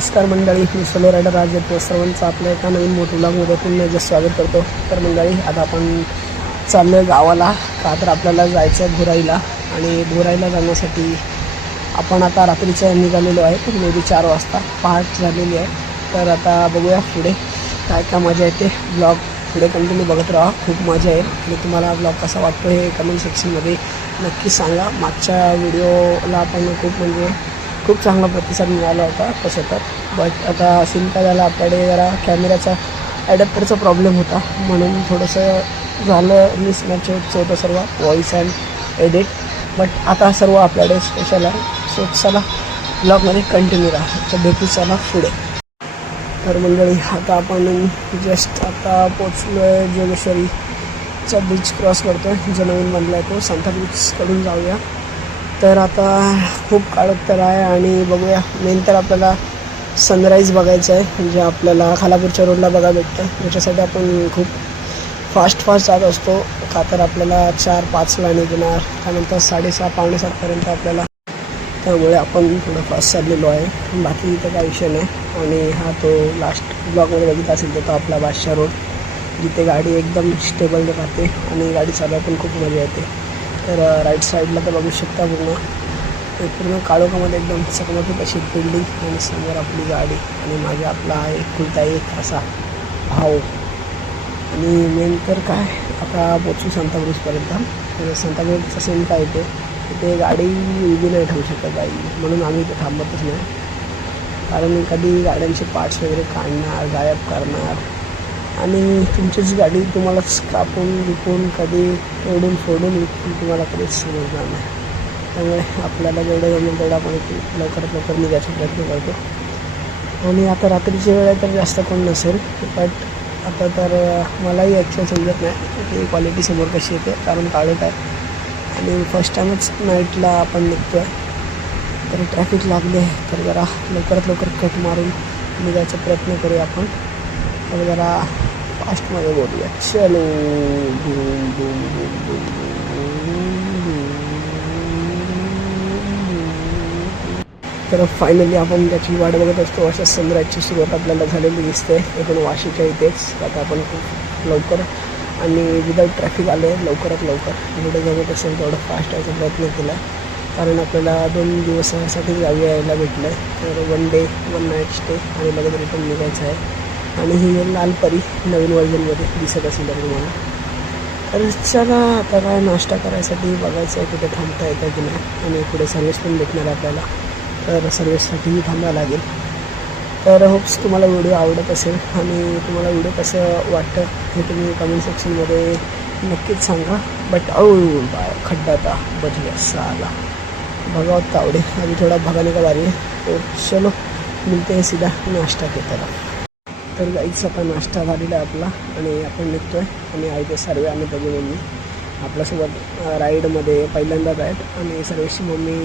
नमस्कार मंडळी, मी solo rider राज येतो सर्वांचं आपल्या एका नवीन मोठ्या व्लॉगमध्ये पुन्हा एकदा स्वागत करतो. तर मंडळी, आता आपण चाललो आहे गावाला. का तर आपल्याला जायचं आहे भुराईला, आणि भुराईला जाण्यासाठी आपण आता रात्रीचं निघालेलो आहे. मे बी 4 वाजता पहाट झालेली आहे. तर आता बघूया पुढे काय काय मजा येते. ब्लॉग पुढे कंटिन्यू बघत राहा, खूप मजा येईल. आणि तुम्हाला ब्लॉग कसा वाटतो हे कमेंट सेक्शनमध्ये नक्की सांगा. मागच्या व्हिडिओला आपण खूप चांगला प्रतिसाद मिळाला होता तसं तर. बट आता सीन काय झाला, आपल्याकडे जरा कॅमेऱ्याचा ॲडॅप्टरचा प्रॉब्लेम होता, म्हणून थोडंसं झालं मिसमॅच होतं सर्व व्हॉईस अँड एडिट. बट आता सर्व आपल्याकडे स्पेशल आहे. सो चला ब्लॉगमध्ये कंटिन्यू राहा. तर भेटू चला पुढे. तर मंडळी, आता आपण जस्ट आता पोचलो आहे जोगेश्वरीचा बीच क्रॉस करतो आहे, जो नवीन बनला आहे तो सांता बीचकडून जाऊया. तर आता खूप काळोख आहे आणि बघूया. मेन तर आपल्याला सनराईज बघायचं आहे, म्हणजे आपल्याला खालापूरच्या रोडला बघायला भेटतं. त्याच्यासाठी आपण खूप फास्ट जात असतो. का तर आपल्याला 4-5ला निघणार, त्यानंतर 6:30 पावणे 7पर्यंत आपल्याला. त्यामुळे आपण थोडं फास्ट चाललेलो आहे. बाकी इथं काही विषय नाही. आणि हा तो लास्ट ब्लॉगमध्ये बघितला असेल तो आपला बादशाह रोड, जिथे गाडी एकदम स्टेबल राहते आणि गाडी चालवायला पण खूप मजा येते. तर राईट साईडला तर बघू शकता पूर्ण काळोखामध्ये एकदम चकमकीत अशी बिल्डिंग, आणि समोर आपली गाडी, आणि मागे आपला एकुलता एक असा भाव. आणि मेन तर काय, आता पोचू सांताक्रूजपर्यंत. तर सांताक्रूजचा सीन काय येतो, तिथे गाडी उभी नाही ठेवू शकत बाई, म्हणून आम्ही इथे थांबतच नाही. कारण कधी गाड्यांचे पार्ट्स वगैरे काढणार, गायब करणार, आणि तुमचीच गाडी तुम्हालाच विकून कधी तोडून फोडून विकून तुम्हाला कधीच समजणार नाही. त्यामुळे आपल्याला जेवढं जमेल तेवढं आपण लवकरात लवकर निघायचा प्रयत्न करतो. आणि आता रात्रीची वेळ आहे तर जास्त कोण नसेल. बट आता तर मलाही ॲक्च्युअल समजत नाही की क्वालिटी समोर कशी येते, कारण काळोख आहे आणि फर्स्ट टाईमच नाईटला आपण निघतो आहे. तर ट्रॅफिक लागले आहे, तर जरा लवकरात लवकर कट मारून निघायचा प्रयत्न करूया आपण. तर जरा फास्टमध्ये बोलूया. चलो बूम बूम बूम बूम. तर फायनली आपण त्याची वाट बघत असतो. अशा सनराईजची सुरुवात आपल्याला झालेली दिसते इथून वाशीच्या इथेच. आता आपण खूप लवकर आणि विदाऊट ट्रॅफिक आले लवकरात लवकर. जेवढं जमत असेल तेवढं फास्ट यायचा प्रयत्न केला, कारण आपल्याला 2 दिवसासाठी गावी यायला भेटलं आहे. तर 1 डे 1 नाईट स्टे आणि लगेच रिटर्न निघायचं आहे. आणि ही लालपरी नवीन व्हर्जनमध्ये दिसत असेल तर तुम्हाला. तर चला आता काय नाश्ता करायसाठी बघायचं आहे कुठे थांबता येतं की नाही, आणि पुढे सर्विस पण भेटणार आपल्याला, तर सर्विससाठीही थांबायला लागेल. तर होप्स तुम्हाला व्हिडिओ आवडत असेल, आणि तुम्हाला व्हिडिओ कसं वाटतं हे तुम्ही कमेंट सेक्शनमध्ये नक्कीच सांगा. बट बाय खड्डा था बच साला भगावत तावडे, अभी थोड़ा भगाने का बारी है. तो चलो मिलते हैं सीधा नाश्ता की तरफ. तर गाईच आता नाश्ता झालेला आहे आपला, आणि आपण निघतो आहे. आणि आहे ते सर्व आणि त्याची मम्मी आपल्यासोबत राईडमध्ये पहिल्यांदाच आहेत. आणि सर्वेशची मम्मी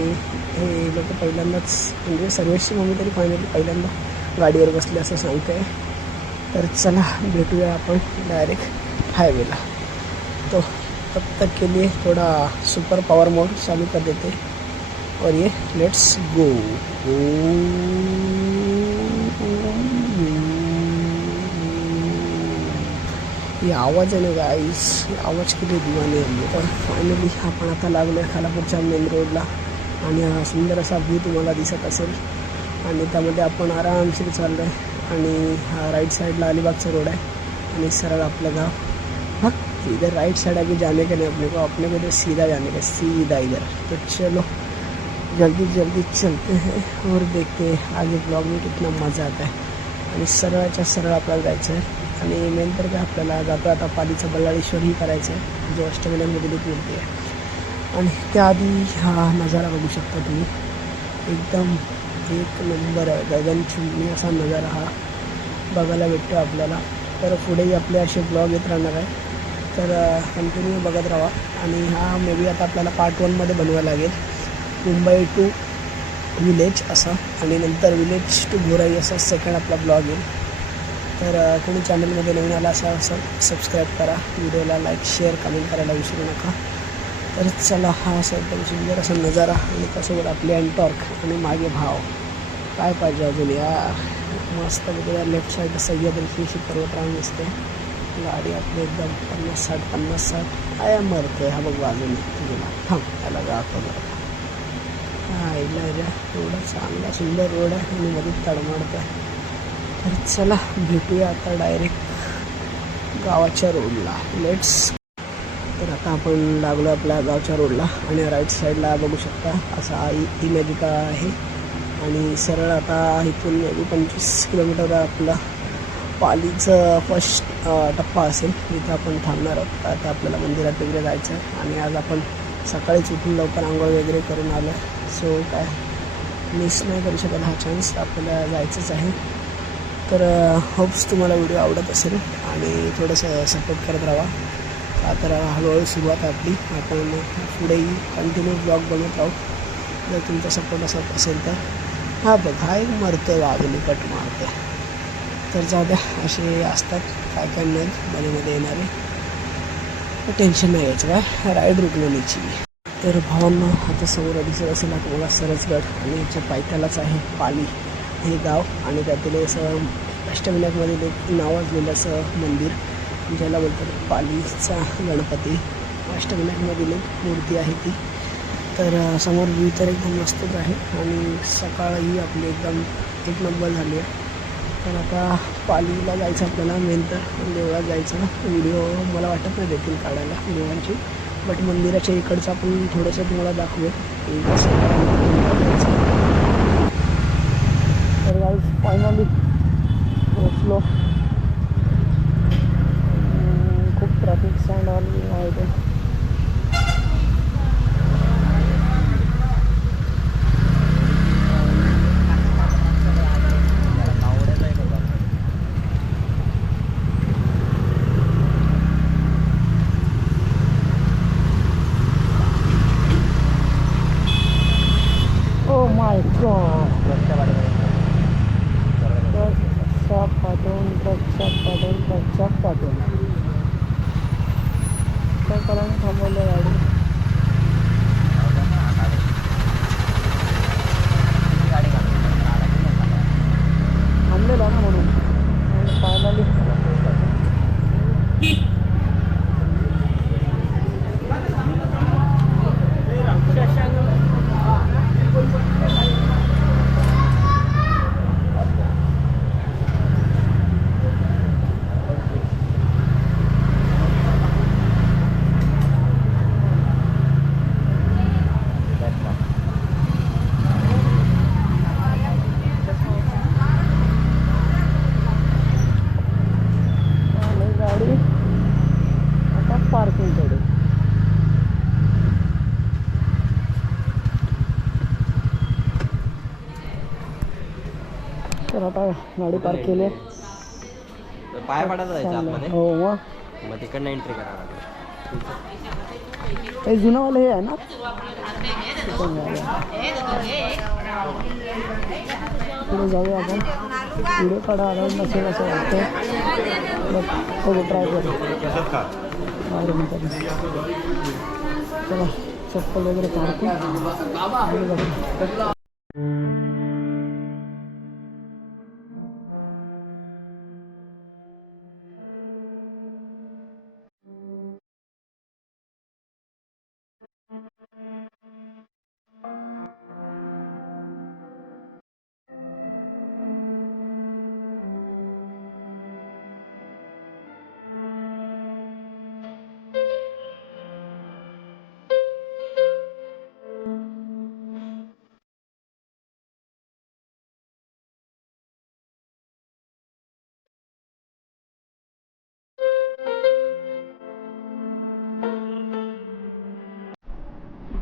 हे लोक पहिल्यांदाच, म्हणजे सर्वेशची मम्मी तरी फायनली पहिल्यांदा गाडीवर बसली असं सांगते आहे. तर चला भेटूया आपण डायरेक्ट हायवेला. तो तब तक के लिए थोड़ा सुपर पावर मोड चालू कर देते और ये लेट्स गो. ये आवाज आहे ना गाईस, आवाज किती दिवाने आहे. तर फायनली आपण आता लागलो आहे खालापूरच्या मेन रोडला, आणि हा सुंदर असा व्ह्यू तुम्हाला दिसत असेल. आणि त्यामध्ये आपण आरामशीर चाललो आहे. आणि हा राईट साईडला अलिबागचा रोड आहे, आणि सरळ आपलं गाव. फक्त इधर राइट साइड अभी जाने के नहीं अपने को इधर सीधा जाने का, सीधा इधर. तो चलो जल्दी चलते हैं और देखते हैं आगे ब्लॉग में कितना मज़ा आता है. आणि सरळाच्या सरळ आपल्याला जायचं आहे. आणि मेन तर काय, आपल्याला जातो आता पालीचं बल्लाळेश्वरही करायचं आहे, जो अष्टविनायक मध्ये मूर्ती आहे. आणि त्याआधी हा नजारा बघू शकता तुम्ही, एकदम एक नंबर आहे. गगनचुंबी असा नजारा हा बघायला भेटतो आपल्याला. तर पुढेही आपले असे ब्लॉग येत राहणार आहे, तर कंटिन्यू बघत राहा. आणि हा मे बी आता आपल्याला पार्ट 1मध्ये बनवायला लागेल, मुंबई टू विलेज असा, आणि नंतर विलेज टू भुराई असा सेकंड आपला ब्लॉग येईल. तर कोणी चॅनलमध्ये नवीन आला असं सबस्क्राईब करा, व्हिडिओला लाईक शेअर कमेंट करायला विसरू नका. तर चला, हा असा एकदम सुंदर असा नजारा, आणि त्यासोबत आपली अँटॉर्क आणि मागे भाव. काय पाहिजे अजून या मस्त लेफ्ट साईड सह्याद्रीची पर्वतरांग दिसते. गाडी आपली एकदम 50-60 काय मरते. हा बघ बाजूने तुझ्या थांब त्याला जातो हा एवढा चांगला सुंदर रोड आहे आणि मध्ये तडमडत आहे. तर चला भेटूया आता डायरेक्ट गावाच्या रोडला. लेट्स. तर आता आपण लागलो आपल्या गावच्या रोडला आणि राईट साईडला बघू शकता असा ही नदी आहे आणि सरळ आता इथून 25 किलोमीटर आपला पालीचं फर्स्ट टप्पा असेल जिथे आपण थांबणार आहोत. आता आपल्याला मंदिरात वगैरे जायचं आहे आणि आज आपण सकाळीच उठून लवकर आंघोळ वगैरे करून आलो आहे. सो काय मिस नाही करू शकत हा चान्स. आपल्याला जायचंच आहे. तर होप्स तुम्हाला व्हिडिओ आवडत असेल आणि थोडंसं सपोर्ट करत राहा. तर हळूहळू सुरुवात आपली. आपण पुढेही कंटिन्यू ब्लॉग बनवत राहू जर तुमचा सपोर्ट असत असेल तर. हा बघ हा एक मरते बाजूने कट मारते. तर जाऊ द्या असे असतात काय नाही मध्ये येणारे. टेन्शन नाही यायचं काय राईड रुकण्याची. तर भावांना आता समोर दिसत असेल आपल्याला सरसगड आणि याच्या पायथ्यालाच आहे पाली हे गाव आणि त्यातील असं अष्टविनायकमधील एक नावाजलेलं असं मंदिर ज्याला बोलतात पालीचा गणपती. अष्टविनायकमधील एक मूर्ती आहे ती. तर समोर व्ह्यू तर एकदम मस्तच आहे आणि सकाळही आपली एकदम एक नंबर झाली आहे. तर आता पालीला जायचं आपल्याला. मेन तर देवळात जायचं. व्हिडिओ मला वाटत नाही देतील काढायला देवांची बट मंदिराच्या इकडचं आपण थोडंसं तुम्हाला दाखवूया की कसं जायचं. तर गाईज फायनली पोचलो. खूप ट्रॅफिक साऊंड आहे ते. Oh my god. पाठवून काय करायला थांबवलं गाडी. थांबलेला ना म्हणून फायनली पार्किंगकडे. तर आता गाडी पार्क केली. पाय पडायला जायचं आतमध्ये. हो मग तिकडनं एंट्री करावं लागेल. हे जुनंवालं हे आहे ना. पुढे जाऊया आपण. व्हिडिओ काढा आला नसेल असं वाटतं. बघू ट्राय करू. चला चप्पल वगैरे काढतो.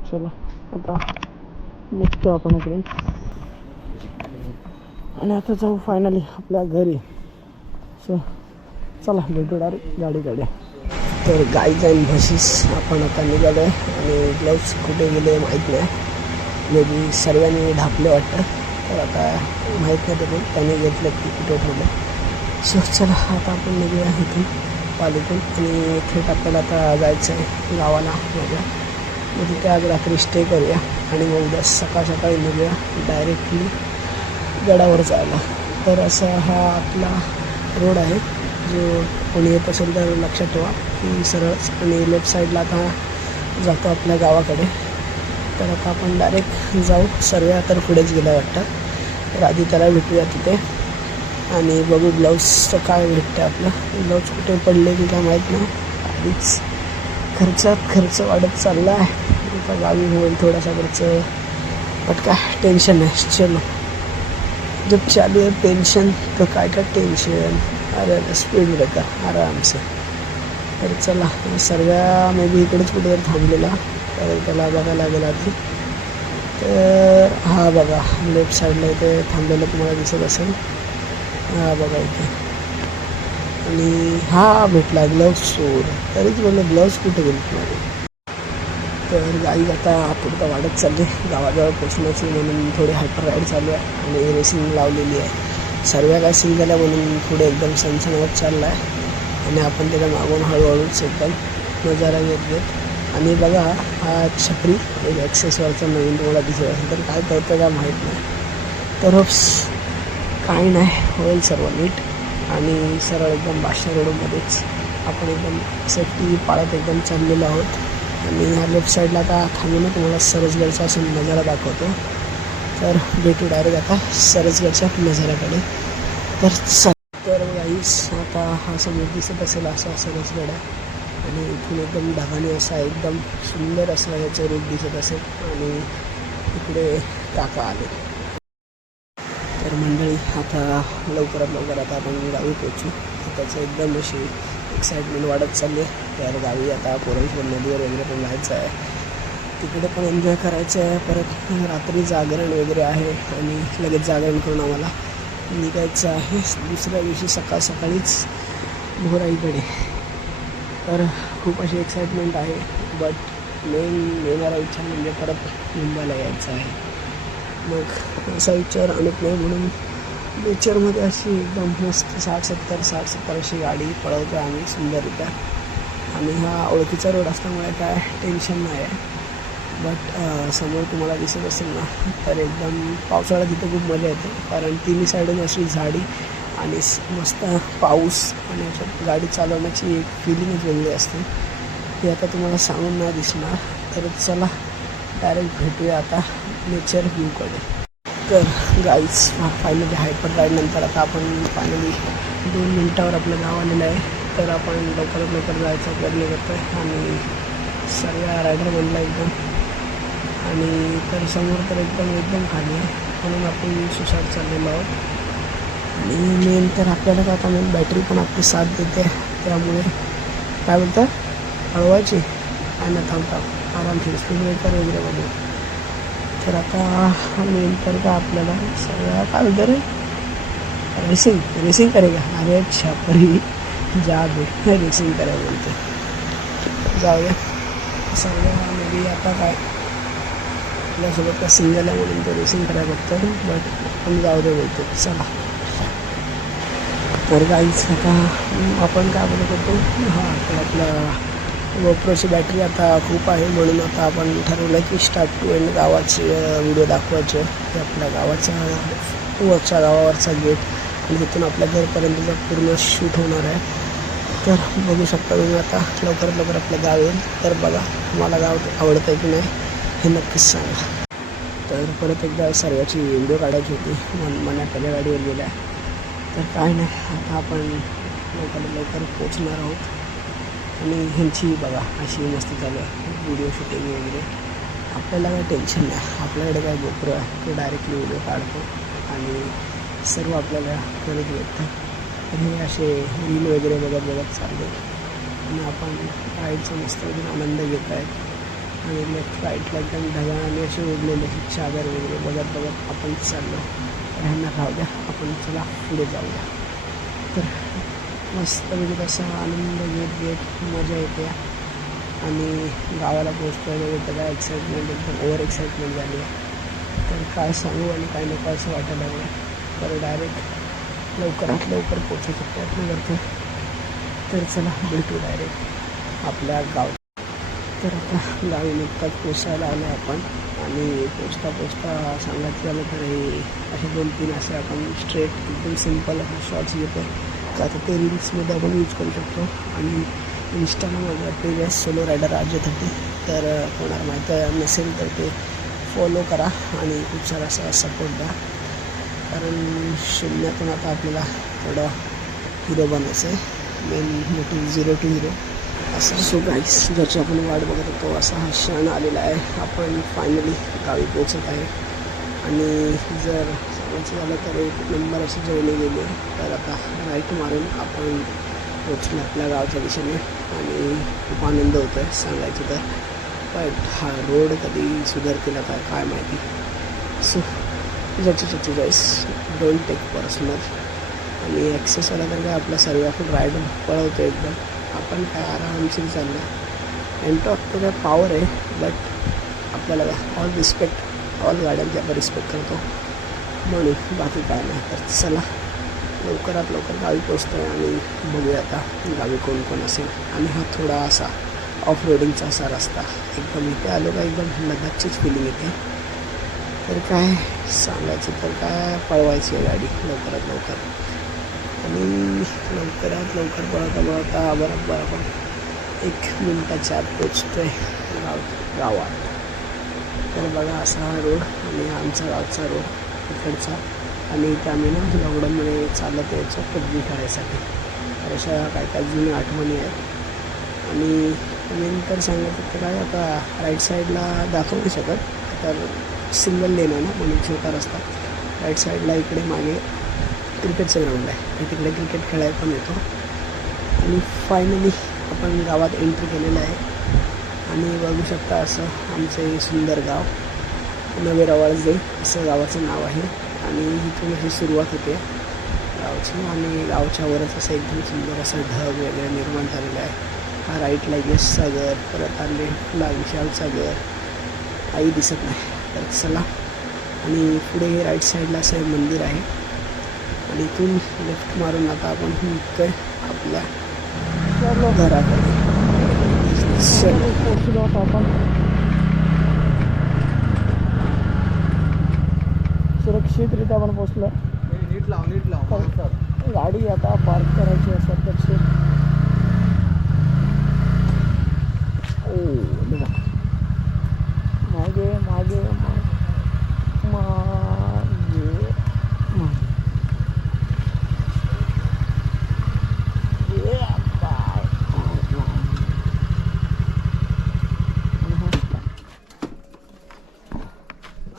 चला आता निघतो आपण इकडे आणि आता जाऊ फायनली आपल्या घरी. सो चला भेटू डायरेक्ट गाडीकडे. तर गाईज अँड म्हशीस आपण आता निघालो आहे आणि ग्लव्स कुठे गेले माहीत नाही. मे बी सर्वांनी ढापले वाटतं. तर आता माहीत नाही ते त्यांनी घेतलं की कुठे ठेवलं. सो चला आता आपण निघूया इथून पालीतून आणि थेट आपल्याला आता जायचं आहे गावाला माझ्या. मग तिथे आज रात्री स्टे करूया आणि मग उद्या सकाळी निघूया डायरेक्टली गडावर जायला. तर असा हा आपला रोड आहे. जो कोणी येत असेल तर लक्षात ठेवा की सरळच. आणि लेफ्ट साईडला आता जातो आपल्या गावाकडे. तर आता आपण डायरेक्ट जाऊ. सर्व तर पुढेच गेला वाटतं. तर आधी त्याला भेटूया तिथे आणि बघू ब्लाऊजचं काय भेटतं. आपलं ब्लाऊज कुठे पडले की काय माहीत नाही. आधीच खर्च वाढत चालला आहे. आता गावी होईल थोडासा खर्च, बट काय टेन्शन नाही. चलो जब चालू आहे पेन्शन तर काय टेन्शन. अरे स्पीड ब्रेकर आराम से. तर चला सर्व मे बी इकडेच कुठेतरी थांबलेला. तर त्याला बघायला लागेल आधी. तर हा बघा लेफ्ट साईडला इथे थांबलेलं तुम्हाला दिसत असेल. हा बघा इथे. आणि हा भेटला ग्लव्स सोड. तरीच बोललं ग्लव्स कुठे गेले तुम्हाला. तर गाडी आता पुढं वाढत चालली. गावाजवळ पोचण्याची म्हणून थोडी हायपर राईड चालू आहे आणि रेसिंग लावलेली आहे. सर्व काय सिंगल आहे म्हणून पुढे एकदम सनसनावत चालला आहे. आणि आपण त्याच्या मागून हळूहळूच एकदम नजारा घेत. आणि बघा हा छत्री एक ॲक्सेसवरचा नवीन तुम्हाला दिसत असेल तर काय करतं का माहीत नाही. तर काही नाही, होईल सर्व नीट. आणि सरळ एकदम बादशाह रोडमध्येच आपण एकदम सेफ्टी पाळत एकदम चाललेलो आहोत. आणि ह्या लेफ्ट साईडला आता थांबून तुम्हाला सरसगडचा असं नजारा दाखवतो. तर भेटू डायरेक्ट आता सरसगडच्या नजाऱ्याकडे. तर गाईस आता हा समोर दिसत असेल असा सरसगड आहे. आणि इथून एकदम ढगाने असा एकदम सुंदर असं याचं रूप दिसत असेल. आणि इकडे काका आले. तर मंडळी आता लवकर आता आपण गावी पोचू. त्याचं एकदम अशी एक्साइटमेंट वाढत चालली आहे. तर गावी आता पोरांसोबत नदीवर वगैरे पण जायचं आहे. तिकडे पण एन्जॉय करायचं आहे. परत रात्री जागरण वगैरे आहे आणि लगेच जागरण करून आम्हाला निघायचं आहे दुसऱ्या दिवशी सकाळीच भोराईकडे. तर खूप अशी एक्साइटमेंट आहे. बट येणारा विचार म्हणजे परत मुंबईला यायचं आहे. मग असा विचार आणत नाही म्हणून नेचरमध्ये अशी एकदम मस्त 60-70 अशी गाडी पळवतो आम्ही सुंदररित्या. आणि हा ओळखीचा रोड असल्यामुळे काय टेन्शन नाही आहे. बट समोर तुम्हाला दिसत असेल ना तर एकदम पावसाळ्यात तिथं खूप मजा येते. कारण तिन्ही साईडून अशी झाडी आणि मस्त पाऊस आणि याच्यात गाडी चालवण्याची एक फिलिंगच वेगळी असते. ती आता तुम्हाला सांगून नाही दिसणार. तर चला डायरेक्ट भेटूया आता नेचर व्ह्यूकडे. तर गाईज फायनली हायपर राईडनंतर आता आपण फायनली 2 मिनटावर आपलं गाव आलेलं आहे. तर आपण लवकर जायचा प्रयत्न करतो आहे आणि सर्व रायडर बनला एकदम. आणि तर समोर तर एकदम खाली आहे म्हणून आपण सुसाट चाललेलो आहोत. आणि मेन तर आपल्याला आता मेन बॅटरी पण आपली साथ देते. त्यामुळे काय बोलतात हळवायची आणि थांबतात आरामशीर स्पीड ब्रेकर वगैरे बघू. तर आता मेन तर का आपल्याला सगळ्या काय बोलतं रे रेसिंग करेगा. अरे छापरी जा दे रेसिंग करेगा बोलते. जाऊ द्या सर्व मेबी आता काय आपल्यासोबत का सिंगल आहे म्हणून ते रेसिंग करायला बघतो. बट आपण जाऊ दे बोलतो. चला तर गाईच आता आपण काय बोलत होतो. हां तर आपला गोप्रोची बॅटरी आता खूप आहे म्हणून आता आपण ठरवलं की स्टार्ट टू एंड गावाचे व्हिडिओ दाखवायचे. ते आपल्या वरच्या गावावरचा गेट आणि तिथून आपल्या घरपर्यंतचा पूर्ण शूट होणार आहे. तर बघू शकता तुम्ही आता लवकरात आपलं गाव येईल. तर बघा तुम्हाला गाव आवडतं आहे की नाही हे नक्कीच सांगा. तर परत एकदा सर्वाची व्हिडिओ काढायची होती मनात त्याच्या गाडीवर गेल्या. तर काय नाही आता आपण लवकर पोचणार आहोत. आणि ह्यांची बघा अशी मस्त चालू आहे व्हिडिओ शूटिंग वगैरे. आपल्याला काही टेन्शन नाही. आपल्याकडे काय गोप्रो आहे तो डायरेक्टली व्हिडिओ काढतो आणि सर्व आपल्याला करत भेटतं. तर हे असे रील वगैरे बघत चालले आणि आपण राईडचा मस्त एकदम आनंद घेत आहेत. आणि लेफ्ट राईटला एकदम ढगाने असे उडलेले चादर वगैरे बघत आपण चाललो. तर ह्यांना राहू द्या आपण चला पुढे जाऊया. तर मस्तपैकी तसा आनंद घेत मजा येते. आणि गावाला पोचतोय तर काय एक्साइटमेंट एकदम ओव्हर एक्साइटमेंट झाली आहे. तर काय सांगू आणि काय नको असं वाटायला लागलं. तर डायरेक्ट लवकर पोचायचा प्रयत्न करतो. तर चला भेटू डायरेक्ट आपल्या गाव. तर आता गावी नुकताच पोचायला आलो आपण आणि पोचता सांगायचं झालं तर हे असे 2-3 असे आपण स्ट्रेट एकदम सिम्पल असे शॉर्ट्स घेतो का तर ते रील्समध्ये आपण यूज करू शकतो. आणि इंस्टाला माझा प्रिवियस सोलो रायडर राजत होते, तर कोणाला माहीत नसेल तर ते फॉलो करा आणि खूप सारा असा सपोर्ट द्या, कारण शून्यातून आता आपल्याला थोडं हिरो बनायचं आहे. मेन मोटिव्ह 0 to hero असं. सो गाईस, ज्याची आपण वाट बघत होतो असा हा क्षण आलेला आहे. आपण फायनली गावी पोचत आहे आणि जर सांगायचं झालं तर एक नंबर अशी जवळ गेली तर आता राईट मारून आपण पोचलो आपल्या गावच्या दिशेने आणि खूप आनंद होतो आहे सांगायचं तर. पण हा रोड कधी सुधारतील आता काय माहिती. सो ज्याची गाईस डोंट टेक पर्सनल. आणि ॲक्सेस आला तर काय आपला सर्व आपण राईड पळवतो एकदम. आपण काय आरामशीर चाललो आहे. एंटॉक तो काय पॉवर आहे, बट आपल्याला ऑल रिस्पेक्ट, ऑल गाड्यांची आपण रिस्पेक्ट करतो म्हणून बाकी काय नाही. तर चला लवकरात लवकर गावी पोचतो आहे आणि बघूया आता गावी कोण कोण असेल. आणि हा थोडा असा ऑफ रोडिंगचा असा रस्ता एकदम इथे आलो का एकदम लडाखचीच फिलिंग येते. तर काय सांगायचं तर काय पळवायची आहे गाडी लवकरात लवकर. आणि लवकरात लवकर पळवता बरोबर आपण 1 मिनिटाच्या आत पोचतो आहे गावात. तर बघा असा हा रोड आणि आमचा गावचा रोड इकडचा. आणि इथे आम्ही ना लॉकडाऊनमध्ये चालत यायचो पबजी खेळायसाठी. तर अशा काय काय जुन्या आठवणी आहेत. आणि मेन तर सांगायचं तर काय आता राईट साईडला दाखवू नाही शकत, तर सिंगल लेन आहे ना म्हणून छोटा रस्ता. राईट साईडला इकडे मागे क्रिकेटचं ग्राउंड आहे, मी तिकडे क्रिकेट खेळायला पण येतो. आणि फायनली आपण गावात एंट्री केलेलं आहे आणि बघू शकता असं आमचे सुंदर गाव नवेरवाळजे असं गावाचं नाव आहे. आणि इथून अशी सुरुवात होते गावची आणि गावच्या वरच असं एकदम सुंदर असं ढग वगैरे निर्माण झालेलं आहे. हा राईटला यश सागर, परत लेफ्टला विशाल सागर, आई दिसत नाही. तर चला, आणि पुढे राईट साईडला असं मंदिर आहे आणि इथून लेफ्ट मारून आता आपण निघतोय आपल्या घराकडे. पोचलो आता आपण सुरक्षितरित्या आपण पोचलो. नीट लाव गाडी आता पार्क करायची असं तर मागे मागे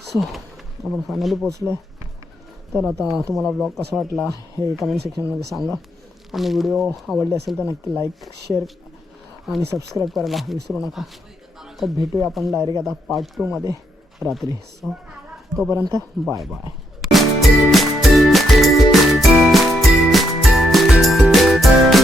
सो आपण फायनली पोचलो आहे. तर आता तुम्हाला ब्लॉग कसा वाटला हे कमेंट सेक्शनमध्ये सांगा. आणि व्हिडिओ आवडले असेल तर नक्की लाईक, शेअर आणि सबस्क्राईब करायला विसरू नका. तर भेटूया आपण डायरेक्ट आता पार्ट 2 मध्ये रात्री. सो तोपर्यंत बाय बाय.